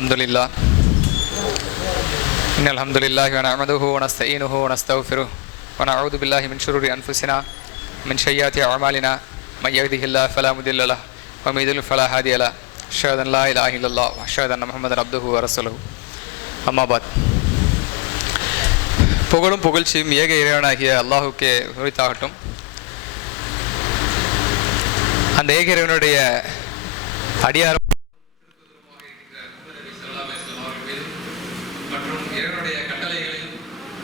الحمدللہ ان الحمدللہ ونعمده ونستعینه ونستغفره ونعوذ باللہ من شرور انفسنا من سیئات اعمالنا من يهده الله فلا مضل له ومن يضلل فلا هادي له اشهد ان لا اله الا الله واشهد ان محمدا عبده ورسوله اما بعد. புகழும் புகழ்ச்சியும் ஏக இறைவனாகிய அல்லாஹுக்கே உரித்தாகட்டும். அந்த ஏக இறைவனுடைய அடியார் மற்றும் இறைவனுடைய கட்டளைகளையும்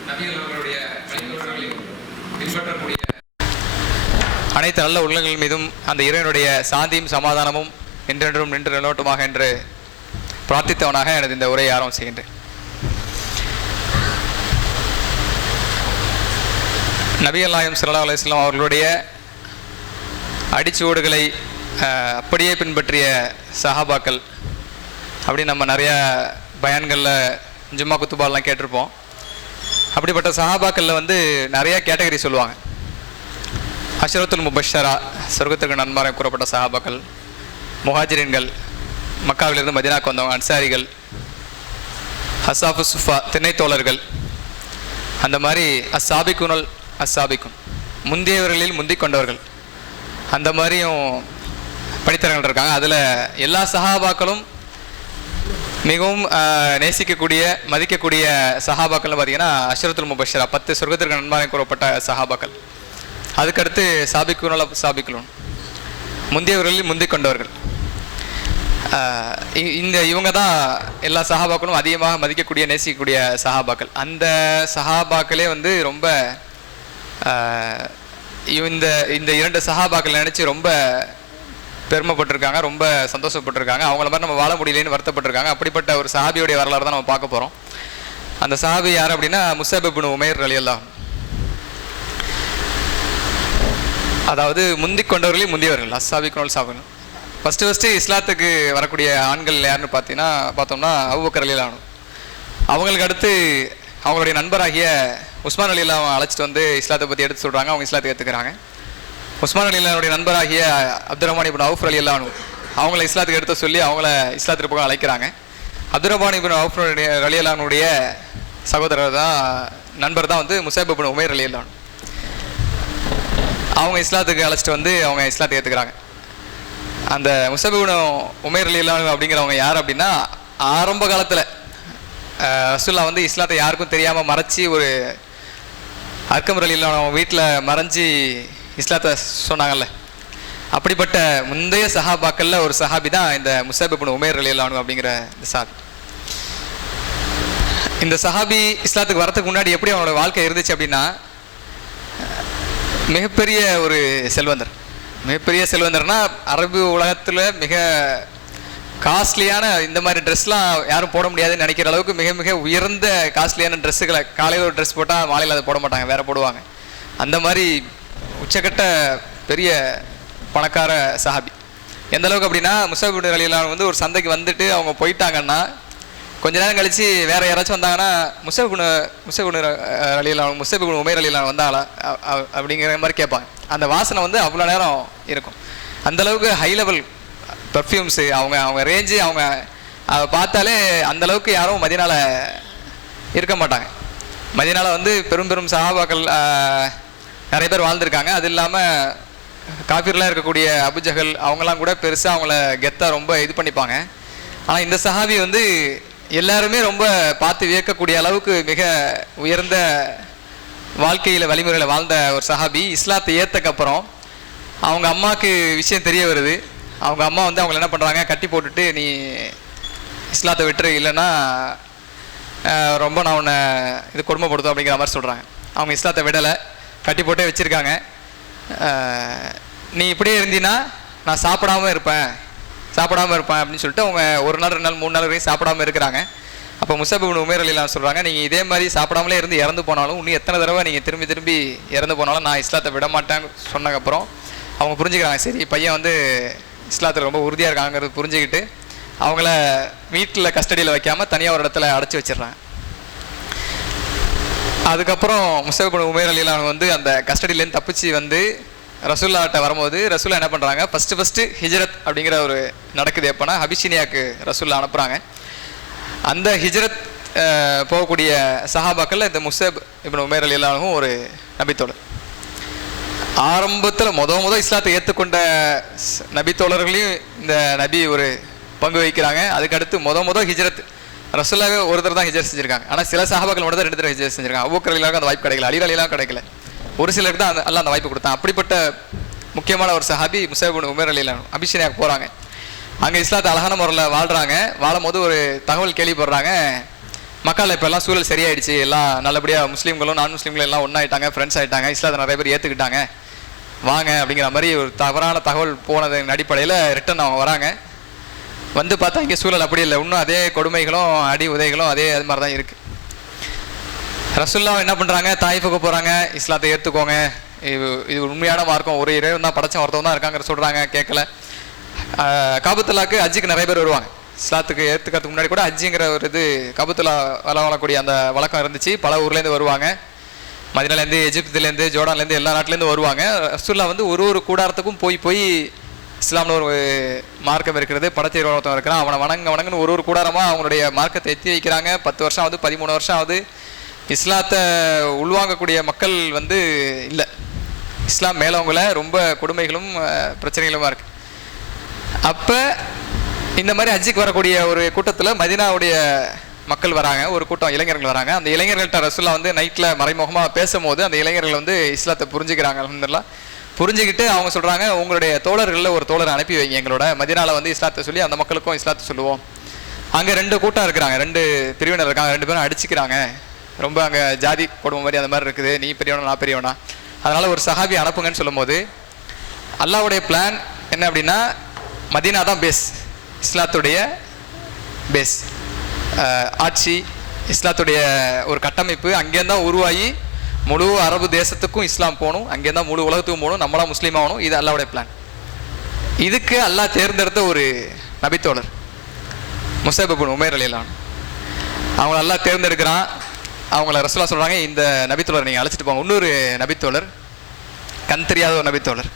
நபிகள் அவர்களுடைய வழிமுறைகளையும் பின்பற்றக்கூடிய அனைத்து நல்ல உள்ளங்கள் மீதும் அந்த இறைவனுடைய சாந்தியும் சமாதானமும் என்றென்றும் நின்று நிலவட்டுமாக என்று பிரார்த்தித்தவனாக எனது இந்த உரையை ஆரம்பம் செய்கின்றேன். நபிகள் நாயகம் ஸல்லல்லாஹு அலைஹி வஸல்லம் அவர்களுடைய அடிச்சுவடுகளை அப்படியே பின்பற்றிய சஹாபாக்கள் அப்படி நம்ம நிறையா பயான்களில் ஜும்மா குத்துபாலாம் கேட்டிருப்போம். அப்படிப்பட்ட சஹாபாக்களில் நிறையா கேட்டகரி சொல்லுவாங்க. அஷ்ரத்துல் முபஷ்ஷரா, சொர்க்கத்துக்கு நன்மாரை கூறப்பட்ட சஹாபாக்கள், முஹாஜிரின்கள், மக்காவிலிருந்து மதீனாவுக்கு வந்தவங்க, அன்சாரிகள், ஹசாஃபு சுஃபா, திணைத்தோழர்கள், அந்த மாதிரி அஸ்ஸாபிக்குன் முந்தியவர்களில் முந்திக் கொண்டவர்கள், அந்த மாதிரியும் படித்தரங்கள் இருக்காங்க. அதில் எல்லா சஹாபாக்களும் மிகவும் நேசிக்கக்கூடிய மதிக்கக்கூடிய சஹாபாக்கள்னு பார்த்தீங்கன்னா அஷ்ரத்துல் முபஷ்ஷரா, 10 சொர்க்கத்திற்கு நன்மாரை கூறப்பட்ட சஹாபாக்கள். அதுக்கடுத்து சாபிக்குன் முந்தியவர்களில் முந்திக் கொண்டவர்கள். இவங்க தான் எல்லா சஹாபாக்களும் அதிகமாக மதிக்கக்கூடிய நேசிக்கக்கூடிய சஹாபாக்கள். அந்த சஹாபாக்களே ரொம்ப இந்த 2 சஹாபாக்கள் நினச்சி ரொம்ப பெருமைப்பட்டிருக்காங்க, ரொம்ப சந்தோஷப்பட்டிருக்காங்க. அவங்கள மாதிரி நம்ம வாழ முடியலன்னு வருத்தப்பட்டிருக்காங்க. அப்படிப்பட்ட ஒரு சஹாபியோடைய வரலாறு தான் நம்ம பார்க்க போகிறோம். அந்த சஹாபி யார் அப்படின்னா முஸஅப் இப்னு உமைர் ரலியல்லாஹு. அதாவது முந்திக் கொண்டவர்களே முந்தியவர்கள், அஸ்ஸாபிக்குன் சாபிக்குன். ஃபஸ்ட்டு இஸ்லாத்துக்கு வரக்கூடிய ஆண்கள் யாருன்னு பார்த்தோம்னா அபூபக்கர் ரலியல்லாஹு. அவங்களுக்கு அடுத்து அவங்களுடைய நண்பராகிய உஸ்மான் ரலியல்லாஹு அழைச்சிட்டு இஸ்லாத்தை பற்றி எடுத்து சொல்கிறாங்க. அவங்க இஸ்லாத்தை ஏற்றுக்கிறாங்க. உஸ்மான் ரலியல்லாஹுடைய நண்பராகிய அப்துர் ரஹ்மான் இப்னு அவுஃப் ரலியல்லாஹு அவங்கள இஸ்லாத்துக்கு எடுத்து சொல்லி அவங்கள இஸ்லாத்திற்கு பக்கம் அழைக்கிறாங்க. அப்துர் ரஹ்மான் இப்னு அவுஃப் ரலியல்லாஹுடைய சகோதரர் தான், நண்பர் தான் முஸஅப் இப்னு உமைர் ரலியல்லாஹு. அவங்க இஸ்லாத்துக்கு அழைச்சிட்டு அவங்க இஸ்லாத்தை ஏற்றுக்கிறாங்க. அந்த முஸஅப் இப்னு உமைர் ரலியல்லாஹு அப்படிங்கிறவங்க யார் அப்படின்னா, ஆரம்ப காலத்தில் ரசூலுல்லாஹ் இஸ்லாத்தை யாருக்கும் தெரியாமல் மறைச்சி ஒரு அர்க்கம் ரலியல்லாஹு அவங்க வீட்டில் மறைஞ்சி இஸ்லாத்தை சொன்னாங்கல்ல, அப்படிப்பட்ட முந்தைய சஹாபாக்களில் ஒரு சஹாபி தான் இந்த முஸஅப் இப்னு உமைர் ரலியல்லாஹு அப்படிங்கிற இந்த சஹாபி. இந்த சஹாபி இஸ்லாத்துக்கு வரதுக்கு முன்னாடி எப்படி அவங்களோட வாழ்க்கை இருந்துச்சு அப்படின்னா, மிகப்பெரிய ஒரு செல்வந்தர். மிகப்பெரிய செல்வந்தர்னா அரபு உலகத்தில் மிக காஸ்ட்லியான இந்த மாதிரி ட்ரெஸ்லாம் யாரும் போட முடியாதுன்னு நினைக்கிற அளவுக்கு மிக மிக உயர்ந்த காஸ்ட்லியான ட்ரெஸ்ஸுகளை காலையில் ஒரு ட்ரெஸ் போட்டால் மாலையில் அதை போட மாட்டாங்க, வேறு போடுவாங்க. அந்த மாதிரி உச்சக்கட்ட பெரிய பணக்கார சஹாபி. எந்த அளவுக்கு அப்படின்னா முஸஅப் இப்னு ரலியல்லாஹு ஒரு சந்தைக்கு வந்துட்டு அவங்க போயிட்டாங்கன்னா கொஞ்ச நேரம் கழித்து வேறு யாராச்சும் வந்தாங்கன்னா முஸஅப் இப்னு ரலியல்லாஹு முஸஅப் இப்னு உமைர் ரலியல்லாஹு வந்தாங்களா அப்படிங்கிற மாதிரி கேட்பாங்க. அந்த வாசனை அவ்வளோ நேரம் இருக்கும். அந்தளவுக்கு ஹை லெவல் பர்ஃப்யூம்ஸு, அவங்க ரேஞ்சு, அவங்க பார்த்தாலே அந்தளவுக்கு யாரும் மதீனாவில் இருக்க மாட்டாங்க. மதீனாவில் பெரும் பெரும் சஹாபாக்கள் நிறைய பேர் வாழ்ந்திருக்காங்க. அது இல்லாமல் காஃபிர்லாம் இருக்கக்கூடிய அபுஜஹல் அவங்களாம் கூட பெருசாக அவங்கள கெத்தாக ரொம்ப இது பண்ணிப்பாங்க. ஆனால் இந்த சஹாபி எல்லாருமே ரொம்ப பார்த்து வியக்கக்கூடிய அளவுக்கு மிக உயர்ந்த வாழ்க்கையில் வழிமுறையில் வாழ்ந்த ஒரு சஹாபி. இஸ்லாத்தை ஏற்றக்கப்புறம் அவங்க அம்மாவுக்கு விஷயம் தெரிய வருது. அவங்க அம்மா அவங்கள என்ன பண்ணுறாங்க, கட்டி போட்டுட்டு நீ இஸ்லாத்தை விட்டுரு, இல்லைன்னா ரொம்ப நான் உன்னை இது கொடுமைப்படுத்தும் அப்படிங்கிற மாதிரி சொல்கிறாங்க. அவங்க இஸ்லாத்தை விடலை, கட்டி போட்டே வச்சுருக்காங்க. நீ இப்படியே இருந்தீன்னா நான் சாப்பிடாமல் இருப்பேன் அப்படின்னு சொல்லிட்டு அவங்க 1 நாள் 2 நாள் 3 நாள் வரைக்கும் சாப்பிடாமல் இருக்கிறாங்க. அப்போ முஸஅப் இப்னு உமைர் ரலியல்லாஹு சொல்கிறாங்க, நீங்கள் இதே மாதிரி சாப்பிடாமலே இருந்து இறந்து போனாலும், இன்னும் எத்தனை தடவை நீங்கள் திரும்பி இறந்து போனாலும் நான் இஸ்லாத்தை விட மாட்டேன்னு சொன்னதுக்கப்புறம் அவங்க புரிஞ்சுக்கிறாங்க, சரி பையன் இஸ்லாத்தில் ரொம்ப உறுதியாக இருக்காங்கிறது புரிஞ்சுக்கிட்டு அவங்கள வீட்டில் கஸ்டடியில் வைக்காமல் தனியாக ஒரு இடத்துல அடைச்சி வச்சிடுறாங்க. அதுக்கப்புறம் முஸஅப் இப்னு உமைர் ரலியல்லாஹு அந்த கஸ்டடியிலேருந்து தப்பிச்சு ரசூலுல்லாஹ்ட்ட வரும்போது ரசூலுல்லாஹ் என்ன பண்ணுறாங்க, ஃபஸ்ட்டு ஹிஜ்ரத் அப்படிங்கிற ஒரு நடக்குது. எப்போனா ஹபிஷினியாவுக்கு ரசூலுல்லாஹ் அனுப்புகிறாங்க. அந்த ஹிஜ்ரத் போகக்கூடிய சஹாபாக்கள் இந்த முஸப் இப்னு உமைர் ரலியல்லாஹு அன்ஹு ஒரு நபித்தோழர். ஆரம்பத்தில் முத இஸ்லாத்தை ஏற்றுக்கொண்ட நபித்தோழர்களையும் இந்த நபி ஒரு பங்கு வகிக்கிறாங்க. அதுக்கடுத்து முத ஹிஜ்ரத் ரசூலுல்லாஹ் ஒருத்தர் தான் ஹிஜ்ரத் செஞ்சிருக்காங்க. ஆனால் சில சஹாபாக்கள் மட்டும் தான் 2 தடவை ஹிஜ்ரத் செஞ்சிருக்காங்க. அபூபக்கர் ரலியல்லாஹு அந்த வாய்ப்பு கிடைக்கல, அலி ரலியல்லாஹு கிடைக்கல, ஒரு சிலருக்கு தான் அல்லாஹ் அந்த வாய்ப்பு கொடுத்தான். அப்படிப்பட்ட முக்கியமான ஒரு சஹாபி முஸப் இப்னு உமைர் ரலியல்லாஹு அன்ஹு அபிஷேனியாவுக்கு போகிறாங்க. அங்கே இஸ்லாத்தை அழகான முறையில் வாழ்கிறாங்க. வாழும் போது ஒரு தகவல் கேள்விப்படுறாங்க, மக்கள் இப்போ எல்லாம் சூழல் சரியாயிடுச்சு, எல்லாம் நல்லபடியாக முஸ்லீம்களும் நான் முஸ்லீம்களும் எல்லாம் ஒன்றாயிட்டாங்க, ஃப்ரெண்ட்ஸ் ஆகிட்டாங்க, இஸ்லாத்தை நிறைய பேர் ஏற்றுக்கிட்டாங்க, வாங்க அப்படிங்கிற மாதிரி ஒரு தவறான தகவல் போனதன் அடிப்படையில் ரிட்டன் அவங்க வராங்க. வந்து பார்த்தா இங்கே சூழல் அப்படி இல்லை, இன்னும் அதே கொடுமைகளும் அடி உதைகளும் அதே அது மாதிரி தான் இருக்குது. ரசூலுல்லாஹ் என்ன பண்ணுறாங்க, தாயிஃபுக்கு போகிறாங்க, இஸ்லாத்தை ஏற்றுக்கோங்க, இது உண்மையான மார்க்கம், ஒரு இறைவன் தான் படைச்ச ஒருத்தவங்க தான் இருக்காங்கிற சொல்கிறாங்க. கேட்கல. காபத்துல்லாக்கு ஹஜ்ஜுக்கு நிறைய பேர் வருவாங்க. இஸ்லாத்துக்கு ஏற்றுக்கிறதுக்கு முன்னாடி கூட ஹஜ்ஜுங்கிற ஒரு இது காபத்துல்லா வரக்கூடிய அந்த வழக்கம் இருந்துச்சு. பல ஊர்லேருந்து வருவாங்க, மதீனாலேருந்து, எஜிப்துலேருந்து, ஜோர்டான்லேருந்து, எல்லா நாட்டிலேருந்து வருவாங்க. ரசூலுல்லாஹ் வந்து ஒரு கூடாரத்துக்கும் போய் இஸ்லாம்னு ஒரு மார்க்கம் இருக்கிறது, படைச்ச ஒருத்தன் இருக்கிறான், அவனை வணங்குன்னு ஒரு கூடாரமாக அவங்களுடைய மார்க்கத்தை எத்தி வைக்கிறாங்க. 10 வருஷம் ஆகுது, 13 வருஷம் ஆகுது. இஸ்லாத்தை உள்வாங்கக்கூடிய மக்கள் வந்து இல்லை. இஸ்லாம் மேலவங்கள ரொம்ப கொடுமைகளும் பிரச்சனைகளுமா இருக்குது. அப்போ இந்த மாதிரி ஹஜ்ஜுக்கு வரக்கூடிய ஒரு கூட்டத்தில் மதீனாவுடைய மக்கள் வராங்க, ஒரு கூட்டம் இளைஞர்கள் வராங்க. அந்த இளைஞர்கள்ட்ட ரசூலுல்லாஹ் வந்து நைட்டில் மறைமுகமாக பேசும்போது அந்த இளைஞர்கள் வந்து இஸ்லாத்தை புரிஞ்சுக்கிறாங்க. அல்ஹம்துலில்லாஹ் புரிஞ்சுக்கிட்டு அவங்க சொல்கிறாங்க, உங்களுடைய தோழர்களில் ஒரு தோழரை அனுப்பி வைங்க எங்களோட, மதீனாவில் வந்து இஸ்லாத்தை சொல்லி அந்த மக்களுக்கும் இஸ்லாத்தை சொல்லுவோம். அங்கே 2 கூட்டம் இருக்கிறாங்க, 2 பிரிவினர் இருக்காங்க, 2 பேரும் அடிச்சுக்கிறாங்க, ரொம்ப அங்கே ஜாதி கொடுமை மாதிரி அந்த மாதிரி இருக்குது, நீ பெரியவனா நான் பெரியவனா, அதனால் ஒரு சஹாபி அனுப்புங்கன்னு சொல்லும்போது அல்லாஹ்வுடைய பிளான் என்ன அப்படின்னா, மதீனா தான் பேஸ், இஸ்லாத்துடைய பேஸ், ஆட்சி, இஸ்லாத்துடைய ஒரு கட்டமைப்பு அங்கேருந்து தான் உருவாகி முழு அரபு தேசத்துக்கும் இஸ்லாம் போகணும், அங்கேருந்து தான் முழு உலகத்துக்கும் போகணும், நம்மளாம் முஸ்லீம் ஆகணும். இது அல்லாஹ்வுடைய பிளான். இதுக்கு அல்லாஹ் தேர்ந்தெடுத்த ஒரு நபித்தோழர் முஸப் இப்னு உமைர் ரலியல்லாஹு அன்ஹு. அவங்கள அல்லாஹ் தேர்ந்தெடுக்கிறான். அவங்கள ரசூலுல்லாஹ் சொல்கிறாங்க, இந்த நபித்தோழர் நீங்கள் அழைச்சிட்டு போங்க. இன்னொரு நபித்தோழர், கண் தெரியாத ஒரு நபித்தோழர்.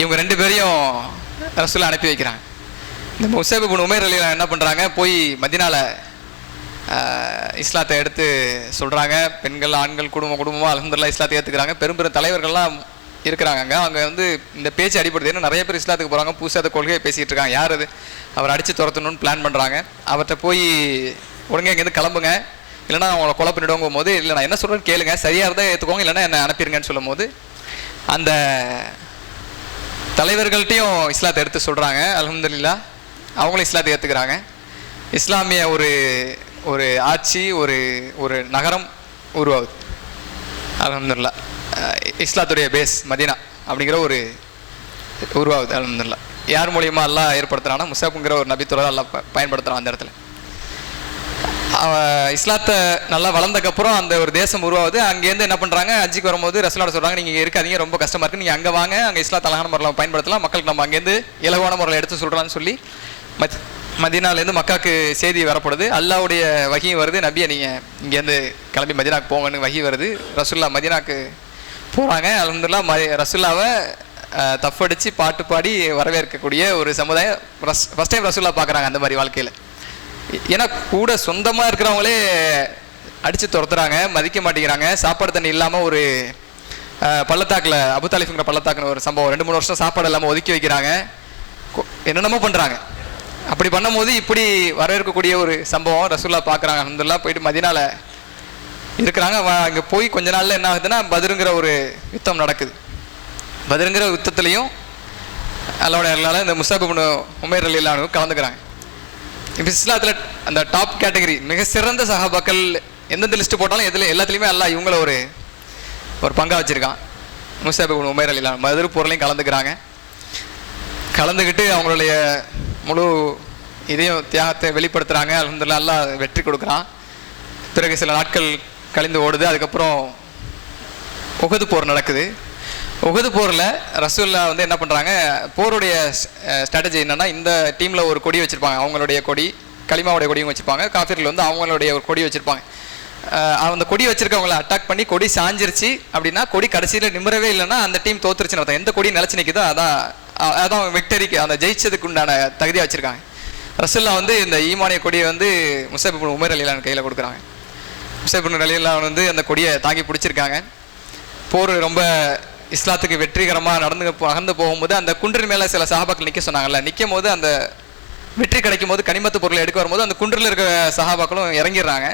இவங்க 2 பேரையும் ரசூலுல்லாஹ் அனுப்பி வைக்கிறாங்க. இந்த முஸப் இப்னு உமைர் ரலியல்லாஹு என்ன பண்ணுறாங்க, போய் மதீனால இஸ்லாத்தை எடுத்து சொல்கிறாங்க. பெண்கள் ஆண்கள் குடும்பமாக அல்ஹம்துலில்லாஹ் இஸ்லாத்தை ஏற்றுக்கிறாங்க. பெரும் தலைவர்கள்லாம் இருக்கிறாங்க அங்கே வந்து இந்த பேச்சு அடிப்படுது. ஏன்னா நிறைய பேர் இஸ்லாத்துக்கு போகிறாங்க, புதுசாக அந்த கொள்கையை பேசிகிட்டு இருக்காங்க. யார் அது, அவர் அடித்து துரத்தணும்னு பிளான் பண்ணுறாங்க. அவர்கிட்ட போய் உடனே இங்கேருந்து கிளம்புங்க, இல்லைனா அவங்கள கொலை பண்ணிவிடுவோங்கும் போது, இல்லை நான் என்ன சொல்கிறேன்னு கேளுங்க, சரியாக இருந்தால் ஏற்றுக்கோங்க, இல்லைனா என்னை அனுப்பிடுங்கன்னு சொல்லும் போது அந்த தலைவர்கள்ட்டையும் இஸ்லாத்தை எடுத்து சொல்கிறாங்க. அல்ஹம்துலில்லாஹ் அவங்களும் இஸ்லாத்தை ஏற்றுக்கிறாங்க. இஸ்லாமிய ஒரு ஆட்சி, ஒரு நகரம் உருவாகுது. அல்ஹம்துலில்லாஹ் இஸ்லாத்துடைய பேஸ் மதீனா அப்படிங்கிற ஒரு உருவாகுது. அல்ஹம்துலில்லாஹ் யார் மூலியமா அல்லாஹ் ஏற்படுத்துறான்னா, முஸப்ங்கிற ஒரு நபித்தோழர் அல்லாஹ் பயன்படுத்துகிறான். அந்த இடத்துல இஸ்லாத்தை நல்லா வளர்ந்தக்கப்புறம் அந்த ஒரு தேசம் உருவாகுது. அங்கேருந்து என்ன பண்ணுறாங்க, ஹஜ்ஜுக்கு வரும்போது ரசூலுல்லாஹ் சொல்கிறாங்க, நீங்கள் இருக்காதீங்க, ரொம்ப கஷ்டமாக இருக்குது, நீங்கள் அங்கே வாங்க, அங்கே இஸ்லாத்தை அழகான முறையில் பயன்படுத்தலாம், மக்களுக்கு நம்ம அங்கேருந்து இலகுவான முறையில் எடுத்து சொல்கிறான்னு சொல்லி மதீனாலேருந்து மக்காவுக்கு செய்தி வரப்படுது. அல்லாஹ்வுடைய வஹி வருது, நபியை நீங்கள் இங்கேருந்து கிளம்பி மதீனாவுக்கு போங்கன்னு வஹி வருது. ரசூலுல்லாஹ் மதீனாவுக்கு போகிறாங்க. அல்ஹம்துலில்லாஹ் ரசூலுல்லாவை தஃபடிச்சு பாட்டு பாடி வரவேற்கக்கூடிய ஒரு சமுதாயம் ஃபஸ்ட் டைம் ரசூலுல்லாஹ் பார்க்குறாங்க அந்த மாதிரி வாழ்க்கையில். ஏன்னா கூட சொந்தமாக இருக்கிறவங்களே அடித்து துரத்துறாங்க, மதிக்க மாட்டேங்கிறாங்க. சாப்பாடு தண்ணி இல்லாமல் ஒரு பள்ளத்தாக்கில், அபு தாலிஃப்ங்கிற பள்ளத்தாக்குன்னு ஒரு சம்பவம், 2-3 வருஷம் சாப்பாடு இல்லாமல் ஒதுக்கி வைக்கிறாங்க, என்னென்னமோ பண்ணுறாங்க. அப்படி பண்ணும்போது இப்படி வரவேற்கக்கூடிய ஒரு சம்பவம் ரசூலுல்லாஹ் பார்க்குறாங்க. அல்ஹம்துலில்லாஹ் போயிட்டு மதீனால இருக்கிறாங்க. அங்கே போய் கொஞ்ச நாளில் என்ன ஆகுதுன்னா, பத்ருங்கிற ஒரு யுத்தம் நடக்குது. பத்ருங்கிற யுத்தத்துலேயும் அல்லாஹ்வுடைய இந்த முஸப் இப்னு உமைர் ரலியல்லாஹு அன்ஹு கலந்துக்கிறாங்க. இப்போ இஸ்லாத்தில் அந்த டாப் கேட்டகரி மிக சிறந்த சஹாபாக்கள் எந்தெந்த லிஸ்ட்டு போட்டாலும் எல்லாத்துலேயுமே அல்லாஹ் இவங்கள ஒரு பங்கா வச்சுருக்கான். முஸப் இப்னு உமைர் ரலியல்லாஹு அன்ஹு பத்ர் போர்லையும் கலந்துக்கிறாங்க. கலந்துக்கிட்டு அவங்களுடைய முழு இதையும் தியாகத்தை வெளிப்படுத்துகிறாங்க. அல்ஹம்துலில்லாஹ் அல்லாஹ் வெற்றி கொடுக்குறான். பிறகு சில நாட்கள் கழிந்து ஓடுது. அதுக்கப்புறம் உஹது போர் நடக்குது. உஹது போரில் ரசூலுல்லாஹ் வந்து என்ன பண்ணுறாங்க, போருடைய ஸ்ட்ராட்டஜி என்னென்னா, இந்த டீமில் ஒரு கொடி வச்சுருப்பாங்க, அவங்களுடைய கொடி, கலிமாவுடைய கொடியும் வச்சுருப்பாங்க. காஃபிர்கள் வந்து அவங்களுடைய ஒரு கொடி வச்சுருப்பாங்க. அந்த கொடி வச்சுருக்கவங்களை அட்டாக் பண்ணி கொடி சாஞ்சிருச்சு அப்படின்னா, கொடி கடைசியில் நிமிரவே இல்லைன்னா அந்த டீம் தோத்துருச்சுன்னு அர்த்தம். எந்த கொடி நிலச்சி நிற்குதோ அதான் விக்டரிக்கு, அந்த ஜெயிச்சதுக்கு உண்டான தகுதியாக வச்சுருக்காங்க. ரசூல்லா வந்து இந்த ஈமானிய கொடியை வந்து முஸஅப் இப்னு உமைர் ரலியல்லாஹு கையில் கொடுக்குறாங்க. முஸஅப் இப்னு ரலியல்லாஹு வந்து அந்த கொடியை தாங்கி பிடிச்சிருக்காங்க. போர் ரொம்ப இஸ்லாத்துக்கு வெற்றிகரமாக நகர்ந்து போகும்போது அந்த குன்றின் மேலே சில சஹாபாக்கள் நிற்க சொன்னாங்கல்ல, நிற்கும் போது அந்த வெற்றி கிடைக்கும் போது கனிமத்து பொருளை எடுக்க வரும்போது அந்த குன்றில் இருக்கிற சஹாபாக்களும் இறங்கிடுறாங்க.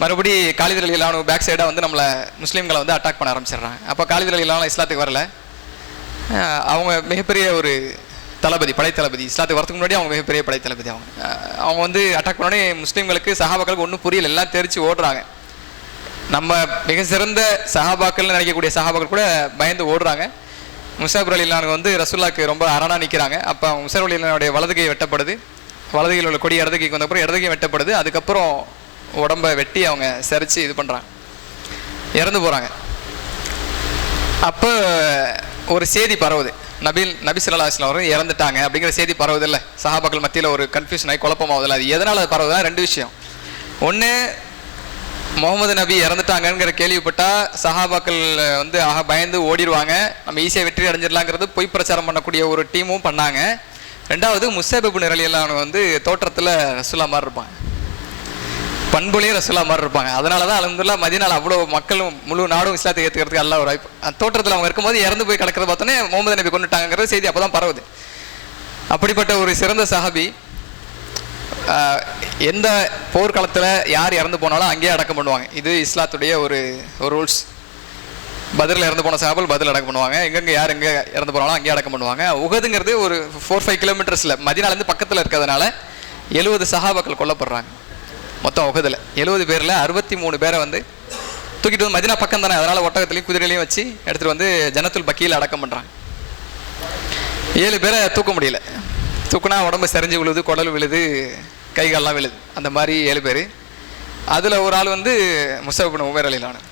மறுபடி காலித் ரலியல்லாஹு பேக் சைடாக வந்து நம்மளை முஸ்லீம்களை வந்து அட்டாக் பண்ண ஆரம்பிச்சிடுறாங்க. அப்போ காலித் ரலியல்லாஹு இஸ்லாத்துக்கு வரல. அவங்க மிகப்பெரிய ஒரு தளபதி, படைத்தளபதி. இஸ்லாத்துக்கு வரதுக்கு முன்னாடி அவங்க மிகப்பெரிய படைத்தளபதி. அவங்க வந்து அட்டாக் பண்ணோடனே முஸ்லீம்களுக்கு சஹாபாக்களுக்கு ஒன்றும் புரியல, எல்லாம் தெரிச்சு ஓடுறாங்க. நம்ம மிக சிறந்த சஹாபாக்கள்னு நினைக்கக்கூடிய சஹாபாக்கள் கூட பயந்து ஓடுறாங்க. முஸஅப் ரலியல்லாஹு வந்து ரசூலுல்லாஹ்க்கு ரொம்ப அரணாக நிற்கிறாங்க. அப்போ முஸஅப் ரலியல்லாஹுடைய வலதுகை வெட்டப்படுது. வலதுகையில் உள்ள கொடி இடதுகைக்கு வந்தப்பறம் இடதுகை வெட்டப்படுது. அதுக்கப்புறம் உடம்பை வெட்டி அவங்க சரித்து இது பண்ணுறாங்க, இறந்து போகிறாங்க. அப்போ ஒரு செய்தி பரவுது, நபி ஸல்லல்லாஹு அலைஹி வஸல்லம் இறந்துட்டாங்க அப்படிங்கிற செய்தி பரவுது இல்லை. சஹாபாக்கள் மத்தியில் ஒரு கன்ஃபியூஷன் ஆகி குழப்பமாகுதில்ல. அது எதனால் அது பரவுதுன்னா ரெண்டு விஷயம். ஒன்று, முகமது நபி இறந்துட்டாங்கிற கேள்விப்பட்டால் சஹாபாக்கள் வந்து பயந்து ஓடிடுவாங்க, நம்ம ஈஸியாக வெற்றி அடைஞ்சிடலாங்கிறது பொய் பிரச்சாரம் பண்ணக்கூடிய ஒரு டீமும் பண்ணாங்க. ரெண்டாவது, முஸஅப் இப்னு ரலியல்லாஹு வந்து தோற்றத்தில் ரசூலுல்லாஹ் மாதிரி இருப்பாங்க, பண்புலேயே ரசூலுல்லாஹ் மாதிரி இருப்பாங்க. அதனால தான் அல்ஹம்துலில்லாஹ் மதீனால அவ்வளோ மக்களும் முழு நாடும் இஸ்லாத்தை ஏற்றுக்கிறதுக்கு அல்ல ஒரு வாய்ப்பு. அந்த தோற்றத்தில் அவங்க இருக்கும்போது இறந்து போய் கிடக்கிறத பார்த்தோன்னே முகமது நபி கொண்டுட்டாங்கிற செய்தி அப்போ தான் பரவுது. அப்படிப்பட்ட ஒரு சிறந்த சஹாபி எந்த போர்க்களத்தில் யார் இறந்து போனாலும் அங்கேயே அடக்கம் பண்ணுவாங்க. இது இஸ்லாத்துடைய ஒரு ரூல்ஸ். பதிலில் இறந்து போன சஹாபாக்கள் பதில் அடக்கம் பண்ணுவாங்க. எங்கெங்கே யார் எங்கே இறந்து போனாலும் அங்கேயே அடக்கம் பண்ணுவாங்க. உஹதுங்கிறது ஒரு 4-5 கிலோமீட்டர்ஸில் மதீனாலேருந்து பக்கத்தில் இருக்கிறதுனால 70 சஹாபாக்கள் கொல்லப்படுறாங்க. மொத்தம் உஹதில் 70 பேரில் 63 பேரை வந்து தூக்கிட்டு வந்து, மதீனா பக்கம் தானே, அதனால் ஒட்டகத்துலையும் குதிரையிலையும் வச்சு எடுத்துகிட்டு வந்து ஜன்னத்துல் பக்கீல் அடக்கம் பண்ணுறாங்க. 7 பேரை தூக்க முடியல. தூக்குனா உடம்பு சரிஞ்சு விழுது, குடல் விழுது, கைகாலெலாம் விழுது. அந்த மாதிரி 7 பேர். அதில் ஒரு ஆள் வந்து முஸஅப் இப்னு உமைர் ரலியல்லாஹு.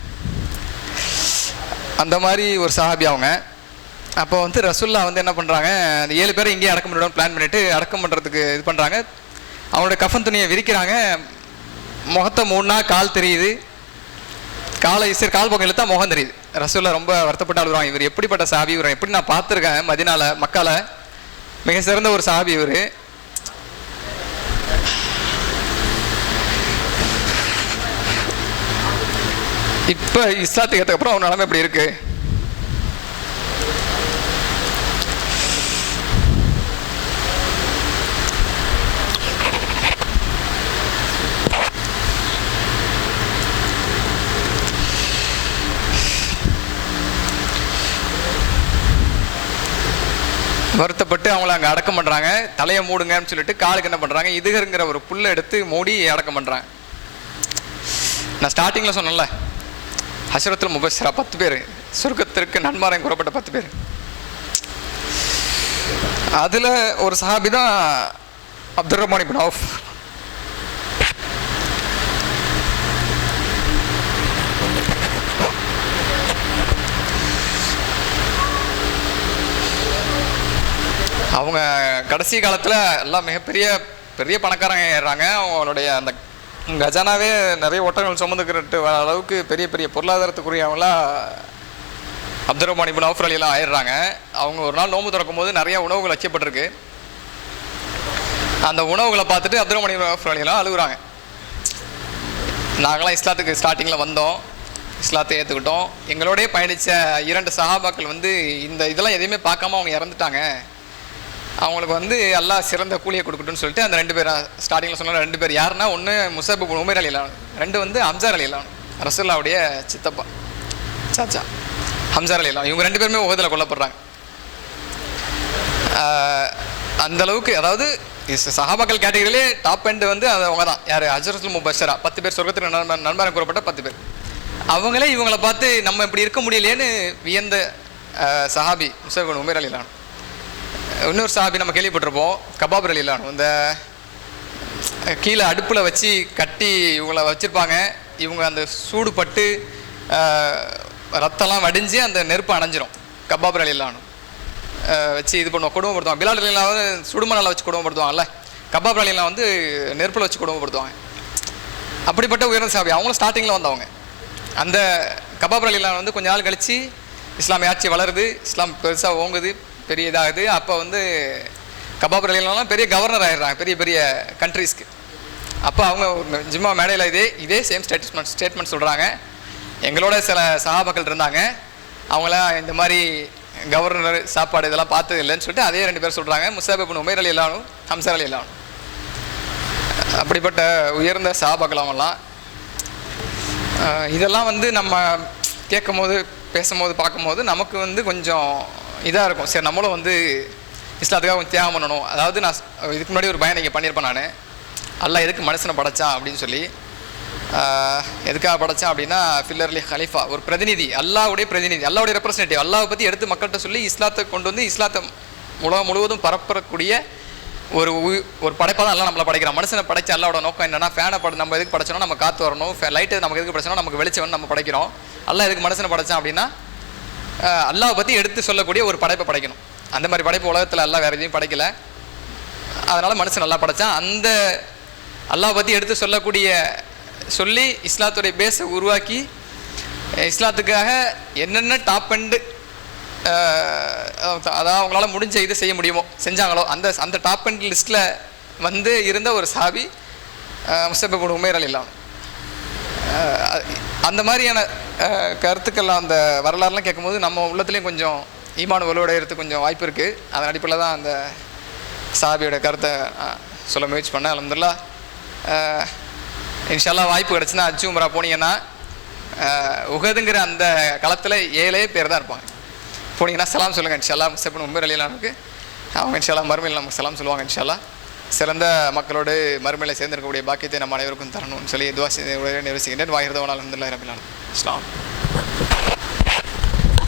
அந்த மாதிரி ஒரு சஹாபி அவங்க. அப்போ வந்து ரசூலுல்லாஹ் வந்து என்ன பண்ணுறாங்க, அந்த 7 பேரை இங்கேயே அடக்கம் பண்ணிவிடணும் பிளான் பண்ணிவிட்டு அடக்கம் பண்ணுறதுக்கு இது பண்ணுறாங்க. அவங்களோட கஃன் துணியை விரிக்கிறாங்க. முகத்தை மூணா கால் தெரியுது, கால் பக்கம் இழுத்தா முகம் தெரியுது. ரசூலுல்லாஹ் ரொம்ப வருத்தப்பட்டு அழுகுறாங்க. இவர் எப்படிப்பட்ட சஹாபி, இவர் எப்படி நான் பார்த்துருக்கேன் மதீனால மக்கால, மிக சிறந்த ஒரு சஹாபி இவர். இப்போ இஸ்லாத்துக்கு ஏற்றக்கப்புறம் அவன் நிலைமை எப்படி இருக்கு? வருத்தப்பட்டு அவங்கள அங்கே அடக்கம் பண்ணுறாங்க. தலையை மூடுங்கன்னு சொல்லிட்டு காலுக்கு என்ன பண்ணுறாங்க, இதுகிற ஒரு புல்லை எடுத்து மூடி அடக்கம் பண்ணுறாங்க. நான் ஸ்டார்டிங்கில் சொன்னேன்ல, ஹஷரத்துல் முபஷ்ஷரா 10 பேர், சொர்க்கத்திற்கு நன்மாராயம் கூறப்பட்ட 10 பேர். அதில் ஒரு சஹாபி தான் அப்துர் ரஹ்மான் இப்னு அவுஃப். அவங்க கடைசி காலத்தில் எல்லாம் மிகப்பெரிய பணக்காரங்க ஏறுறாங்க. அவங்களுடைய அந்த கஜானாவே நிறைய ஒட்டகங்கள் சுமந்துக்கிட்டு வர அளவுக்கு பெரிய பொருளாதாரத்துக்குரியவங்களாம் அப்துர் ரஹ்மான் இப்னு அவுஃப் ரலியல்லாஹு ஆயிடுறாங்க. அவங்க ஒரு நாள் நோன்பு திறக்கும் போது நிறைய உணவுகள் வைக்கப்பட்டிருக்கு. அந்த உணவுகளை பார்த்துட்டு அப்துர் ரஹ்மான் இப்னு அவுஃப் ரலியல்லாஹு அழுகுறாங்க. நாங்களாம் இஸ்லாத்துக்கு ஸ்டார்டிங்கில் வந்தோம், இஸ்லாத்தை ஏற்றுக்கிட்டோம், எங்களோடய பயணித்த 2 சஹாபாக்கள் வந்து இதெல்லாம் எதையுமே பார்க்காம அவங்க இறந்துட்டாங்க. அவங்களுக்கு வந்து அல்லாஹ் சிறந்த கூலியை கொடுக்கட்டும்னு சொல்லிட்டு அந்த 2 பேர் ஸ்டார்டிங்கில் சொன்ன 2 பேர் யாருன்னா, ஒன்று முஸஅப் இப்னு உமைர் ரலியல்லாஹு, 2 வந்து ஹம்ஸா ரலியல்லாஹு, ரசூலுல்லாஹ்வுடைய சித்தப்பா சாச்சா ஹம்ஸா ரலியல்லாஹு. இவங்க 2 பேருமே உஹதில் கொல்லப்படுறாங்க. அந்த அளவுக்கு, அதாவது சஹாபாக்கள் கேட்டகரியிலே டாப் எண்ட் வந்து அவங்க தான். யார்? ஹஜ்ரத்துல் முபஷ்ஷரா 10 பேர், சொர்க்கத்தில் நன்மாராயம் கூறப்பட்ட 10 பேர். அவங்களே இவங்களை பார்த்து நம்ம இப்படி இருக்க முடியலையேன்னு வியந்த சஹாபி முஸஅப் இப்னு உமைர் ரலியல்லாஹு. இன்னொரு சஹாபி நம்ம கேள்விப்பட்டிருப்போம், கபாப் ரலியல்லாஹு. இந்த கீழே அடுப்பில் வச்சு கட்டி இவங்களை வச்சுருப்பாங்க. இவங்க அந்த சூடு பட்டு ரத்தம்லாம் வடிஞ்சு அந்த நெருப்பு அணைஞ்சிரும். கபாப் ரலியல்லாஹு வச்சு இது பண்ணுவோம், கொடுமைப்படுத்துவாங்க. பிலால் ரலியல்லாஹு சுடுமணலை வச்சு கொடுமைப்படுத்துவாங்கல்ல, கபாப் ரலியல்லாஹு வந்து நெருப்பில் வச்சு கொடுமைப்படுத்துவாங்க. அப்படிப்பட்ட உயர்ந்த சஹாபி. அவங்களும் ஸ்டார்டிங்கில் வந்தவங்க. அந்த கபாப் ரலியல்லாஹு வந்து கொஞ்ச நாள் கழித்து இஸ்லாமிய ஆட்சி வளருது, இஸ்லாம் பெருசாக ஓங்குது, பெரிய இதாகுது. அப்போ வந்து கபாப் ரலியல்லாஹு பெரிய கவர்னர் ஆயிடுறாங்க பெரிய பெரிய கண்ட்ரீஸ்க்கு. அப்போ அவங்க ஜும்மா மேடையில் இதே சேம் ஸ்டேட்மெண்ட் சொல்கிறாங்க. எங்களோட சில சஹாபாக்கள் இருந்தாங்க, அவங்களாம் இந்த மாதிரி கவர்னர் சாப்பாடு இதெல்லாம் பார்த்தது இல்லைன்னு சொல்லிட்டு அதே 2 பேர் சொல்கிறாங்க. முஸஅப் இப்னு உமைர் ரலியல்லாஹு, ஹம்ஸா ரலியல்லாஹு. அப்படிப்பட்ட உயர்ந்த சஹாபாக்கள் அவங்களாம். இதெல்லாம் வந்து நம்ம கேட்கும் போது, பேசும்போது, பார்க்கும்போது நமக்கு வந்து கொஞ்சம் இதாக இருக்கும். சரி, நம்மளும் வந்து இஸ்லாத்துக்காக கொஞ்சம் தியாகம் பண்ணணும். அதாவது நான் இதுக்கு முன்னாடி ஒரு பயன் இங்கே பண்ணியிருப்பேன். நான் அல்லாஹ் எதுக்கு மனுஷனை படைச்சான் அப்படின்னு சொல்லி, எதுக்காக படைச்சான் அப்படின்னா ஃபில்லர்லி ஹலீஃபா, ஒரு பிரதிநிதி, அல்லாஹ்வுடைய பிரதிநிதி, அல்லாஹ்வுடைய ரெப்ரசன்டேட்டிவ், அல்லாஹ்வை பற்றி எடுத்து மக்கள்கிட்ட சொல்லி இஸ்லாத்தை கொண்டு வந்து இஸ்லாத்தை உலகம் முழுவதும் பரப்பக்கூடிய ஒரு படைப்பாக தான் எல்லாம் நம்மளை படைக்கிறான். மனுஷனை படைச்ச அல்லாவோட நோக்கம் என்னன்னா, ஃபேனை நம்ம எதுக்கு படைச்சோன்னா நம்ம காற்று வரணும், லைட்டு நமக்கு எதுக்கு படைச்சோன்னா நமக்கு வெளிச்சம் நம்ம படைக்கிறோம். அல்லாஹ் எதுக்கு மனுஷனை படைச்சான் அப்படின்னா அல்லாஹ்வை பற்றி எடுத்து சொல்லக்கூடிய ஒரு படைப்பை படைக்கணும். அந்த மாதிரி படைப்பு உலகத்தில் அல்லாஹ் வேறு எதையும் படைக்கலை. அதனால் மனுஷன் நல்லா படைச்சான். அந்த அல்லாஹ் பற்றி எடுத்து சொல்லி இஸ்லாத்துடைய பேஸை உருவாக்கி இஸ்லாத்துக்காக என்னென்ன டாப் அண்டு அதாவது அவங்களால முடிஞ்ச இது செய்ய முடியுமோ செஞ்சாங்களோ அந்த டாப் அண்ட் லிஸ்ட்டில் வந்து இருந்த ஒரு சஹாபி முஸஅப் இப்னு உமைர் ரலியல்லாஹு. அந்த மாதிரியான கருத்துக்கள்லாம் அந்த வரலாறுலாம் கேட்கும்போது நம்ம உள்ளத்துலேயும் கொஞ்சம் ஈமான் வலுவடைகிறதுக்கு கொஞ்சம் வாய்ப்பு இருக்குது. அதன் அடிப்படையில் தான் அந்த சஹாபியோட கருத்தை சொல்ல முயற்சி பண்ணேன். அல்ஹம்துலில்லாஹ். இன்ஷா அல்லாஹ் வாய்ப்பு கிடச்சுன்னா ஹஜ் உம்ரா போனீங்கன்னா உஹதுங்கிற அந்த களத்தில் 7 பேர் தான் இருப்பாங்க. போனீங்கன்னா சலாம் சொல்லுங்கள் இன்ஷா அல்லாஹ். முஸஅப் இப்னு உமைர் ரலியல்லாஹுக்கு அவங்க இன்ஷா அல்லாஹ் மறுமையில் நமக்கு சலாம் சொல்லுவாங்க இன்ஷா அல்லாஹ். சிறந்த மக்களோடு மறுமையில் சேர்ந்திருக்கக்கூடிய பாக்கியத்தை நம்ம அனைவருக்கும் தரணும்னு சொல்லி துஆ செய்து நிறைவு செய்கின்றேன். வாஹிர் தஅவானா அல்ஹம்துலில்லாஹி ரப்பில் ஆலமீன். அஸ்ஸலாம்.